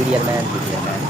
BDR man BDR man.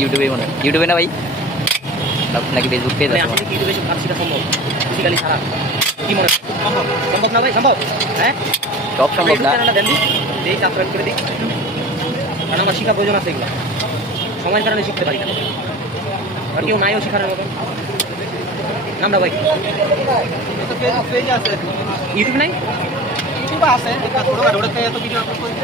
ইউটিউবে মনে ইউটিউবে না ভাই নাকি ফেসবুক পেজ আছে? ইউটিউবে কাজ শেখা সম্ভব ফিজিক্যালি ছাড়া কি মনে সম্ভব? সম্ভব না ভাই, সম্ভব? হ্যাঁ সব সম্ভব না। দেন দিই সাবস্ক্রাইব করে দিই, কারণ আমার শেখা প্রয়োজন আছে এগুলো, সময়ের কারণে শিখতে পারি না, আর কেউ নাইও শেখার মতন। নামটা ভাই পেজ আছে, ইউটিউব নাই? ইউটিউব আছে, ছোটখাটো ভিডিও আপলোড করি।